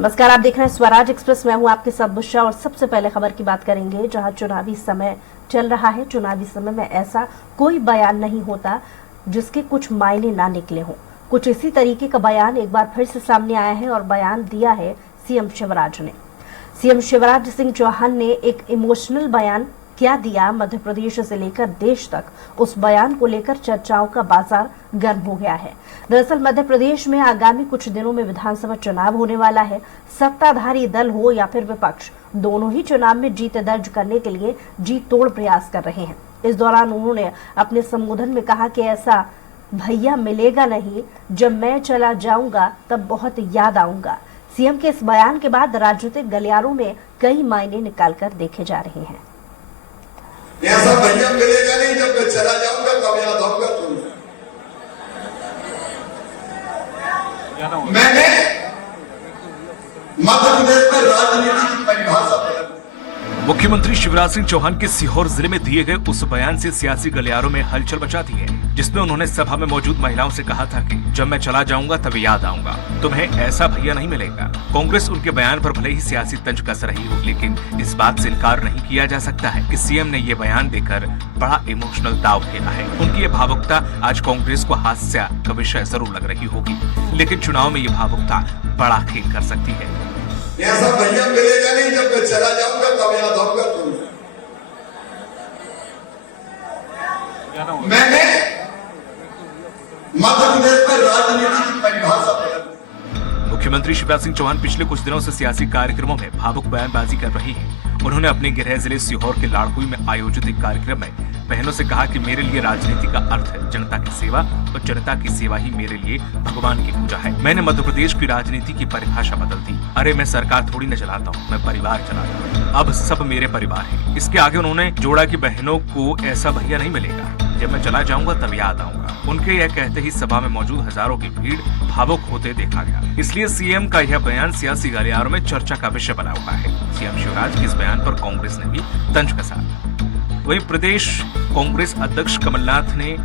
नमस्कार, आप देख रहे हैं स्वराज एक्सप्रेस। मैं हूं आपके साथ बुशरा और सबसे पहले खबर की बात करेंगे। जहां चुनावी समय चल रहा है, चुनावी समय में ऐसा कोई बयान नहीं होता जिसके कुछ मायने ना निकले हों। कुछ इसी तरीके का बयान एक बार फिर से सामने आया है और बयान दिया है सीएम शिवराज ने। सीएम शिवराज सिंह चौहान ने एक इमोशनल बयान क्या दिया, मध्य प्रदेश से लेकर देश तक, उस बयान को लेकर चर्चाओं का बाजार गर्म हो गया है। दरअसल मध्य प्रदेश में आगामी कुछ दिनों में विधानसभा चुनाव होने वाला है। सत्ताधारी दल हो या फिर विपक्ष, दोनों ही चुनाव में जीत दर्ज करने के लिए जी तोड़ प्रयास कर रहे हैं। इस दौरान उन्होंने अपने संबोधन में कहा कि ऐसा भैया मिलेगा नहीं, जब मैं चला जाऊंगा तब बहुत याद आऊंगा। सीएम के इस बयान के बाद राजनीतिक गलियारों में कई मायने निकालकर देखे जा रहे हैं। ऐसा भैया मिलेगा नहीं, जब मैं चला जाऊंगा तब याद आऊंगा तुम्हें। मैंने मध्य प्रदेश में राजनीति की परिभाषा बदल दी। मुख्यमंत्री शिवराज सिंह चौहान के सीहोर जिले में दिए गए उस बयान से सियासी गलियारों में हलचल मचा दी है, जिसमें उन्होंने सभा में मौजूद महिलाओं से कहा था कि जब मैं चला जाऊंगा तब याद आऊंगा, तुम्हें ऐसा भैया नहीं मिलेगा। कांग्रेस उनके बयान पर भले ही सियासी तंज कस रही हो, लेकिन इस बात से इनकार नहीं किया जा सकता है कि सीएम ने ये बयान देकर बड़ा इमोशनल दाव खेला है। उनकी ये भावुकता आज कांग्रेस को हास्य का विषय जरूर लग रही होगी, लेकिन चुनाव में ये भावुकता बड़ा खेल कर सकती है। ऐसा भैया मिलेगा नहीं, जब मैं चला जाऊंगा तब याद आऊंगा तुम्हें। मैंने मध्य प्रदेश में राजनीति की परिभाषा बदल दी। मुख्यमंत्री शिवराज सिंह चौहान पिछले कुछ दिनों से सियासी कार्यक्रमों में भावुक बयानबाजी कर रही हैं। उन्होंने अपने गृह जिले सीहोर के लाड़कुई में आयोजित एक कार्यक्रम में बहनों से कहा कि मेरे लिए राजनीति का अर्थ है जनता की सेवा, और जनता की सेवा ही मेरे लिए भगवान की पूजा है। मैंने मध्य प्रदेश की राजनीति की परिभाषा बदल दी। अरे मैं सरकार थोड़ी न चलाता हूँ, मैं परिवार चलाता हूँ, अब सब मेरे परिवार है। इसके आगे उन्होंने जोड़ा कि बहनों को ऐसा भैया नहीं मिलेगा, जब मैं चला जाऊंगा तब याद आऊंगा। उनके यह कहते ही सभा में मौजूद हजारों की भीड़ भावुक होते देखा गया। इसलिए सीएम का यह बयान सियासी गलियारों में चर्चा का विषय बना हुआ है। सीएम शिवराज के इस बयान पर कांग्रेस ने भी तंज कसा। वहीं प्रदेश कांग्रेस अध्यक्ष कमलनाथ ने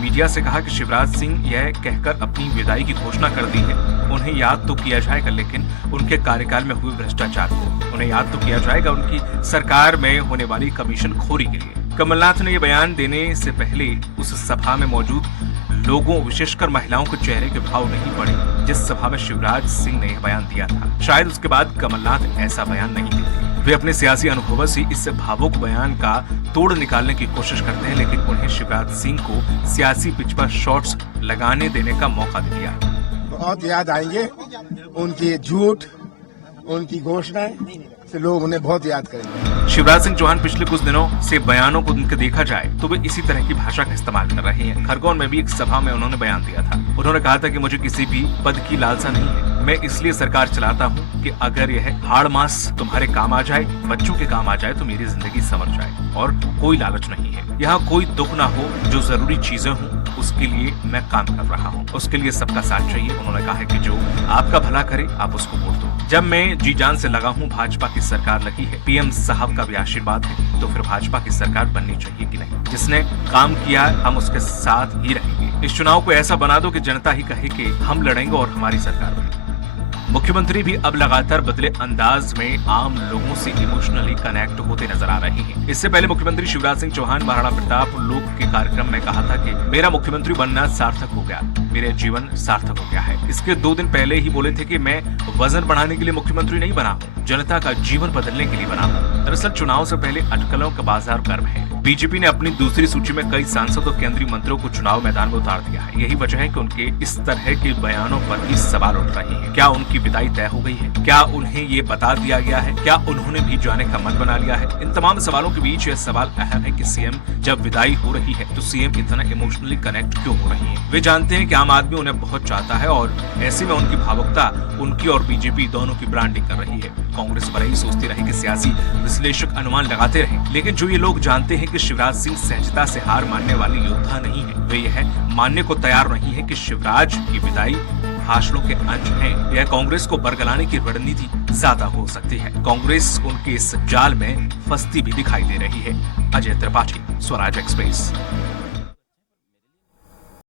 मीडिया से कहा कि शिवराज सिंह यह कहकर अपनी विदाई की घोषणा कर दी है, उन्हें याद तो किया जाएगा, लेकिन उनके कार्यकाल में हुए भ्रष्टाचार को उन्हें याद तो किया जाएगा, उनकी सरकार में होने वाली कमीशन खोरी के लिए। कमलनाथ ने यह बयान देने से पहले उस सभा में मौजूद लोगों, विशेषकर महिलाओं के चेहरे के भाव नहीं पड़े जिस सभा में शिवराज सिंह ने यह बयान दिया था। शायद उसके बाद कमलनाथ ऐसा बयान नहीं देते। वे अपने सियासी अनुभवों से इस भावुक बयान का तोड़ निकालने की कोशिश करते हैं, लेकिन उन्हें शिवराज सिंह को सियासी पिच पर शॉट्स लगाने देने का मौका दिया। बहुत याद आएंगे उनकी झूठ, उनकी घोषणाएं से लोग उन्हें बहुत याद करेंगे। शिवराज सिंह चौहान पिछले कुछ दिनों से बयानों को उनके देखा जाए तो वे इसी तरह की भाषा का इस्तेमाल कर रहे हैं। खरगोन में भी एक सभा में उन्होंने बयान दिया था। उन्होंने कहा था कि मुझे किसी भी पद की लालसा नहीं है, मैं इसलिए सरकार चलाता हूँ कि अगर यह हाड़ मास तुम्हारे काम आ जाए, बच्चों के काम आ जाए, तो मेरी जिंदगी संवर जाए, और कोई लालच नहीं है। यहाँ कोई दुख ना हो, जो जरूरी चीजें हों उसके लिए मैं काम कर रहा हूँ, उसके लिए सबका साथ चाहिए। उन्होंने कहा है कि जो आपका भला करे आप उसको वोट दो। जब मैं जी जान से लगा हूँ, भाजपा की सरकार लगी है, पीएम साहब का भी आशीर्वाद है, तो फिर भाजपा की सरकार बननी चाहिए कि नहीं। जिसने काम किया हम उसके साथ ही रहेंगे। इस चुनाव को ऐसा बना दो कि जनता ही कहे कि हम लड़ेंगे और हमारी सरकार बने। मुख्यमंत्री भी अब लगातार बदले अंदाज में आम लोगों से इमोशनली कनेक्ट होते नजर आ रहे हैं। इससे पहले मुख्यमंत्री शिवराज सिंह चौहान महाराणा प्रताप लोक के कार्यक्रम में कहा था कि मेरा मुख्यमंत्री बनना सार्थक हो गया, मेरे जीवन सार्थक हो गया है। इसके 2 दिन पहले ही बोले थे कि मैं वजन बढ़ाने के लिए मुख्यमंत्री नहीं बना हूँ, जनता का जीवन बदलने के लिए बना हूँ। दरअसल चुनाव से पहले अटकलों का बाजार गर्म है। बीजेपी ने अपनी दूसरी सूची में कई सांसद और केंद्रीय मंत्रियों को चुनाव मैदान में उतार दिया है। यही वजह है कि उनके इस तरह के बयानों पर भी सवाल उठ रहे हैं। क्या उनकी विदाई तय हो गई है? क्या उन्हें ये बता दिया गया है? क्या उन्होंने भी जाने का मन बना लिया है? इन तमाम सवालों के बीच यह सवाल अहम है कि सीएम जब विदाई हो रही है तो सीएम इतना इमोशनली कनेक्ट क्यों हो रही है? वे जानते हैं कि आम आदमी उन्हें बहुत चाहता है, और ऐसे में उनकी भावुकता उनकी और बीजेपी दोनों की ब्रांडिंग कर रही है। कांग्रेस भले ही सोचती रही कि सियासी विश्लेषक अनुमान लगाते रहे, लेकिन जो ये लोग जानते हैं कि शिवराज सिंह सहजता से हार मानने वाले योद्धा नहीं है, वे यह मानने को तैयार नहीं है कि शिवराज की विदाई भाषणों के अंश हैं। यह कांग्रेस को बरगलाने की रणनीति ज्यादा हो सकती है। कांग्रेस उनके इस जाल में फंसती भी दिखाई दे रही है। अजय त्रिपाठी, स्वराज एक्सप्रेस।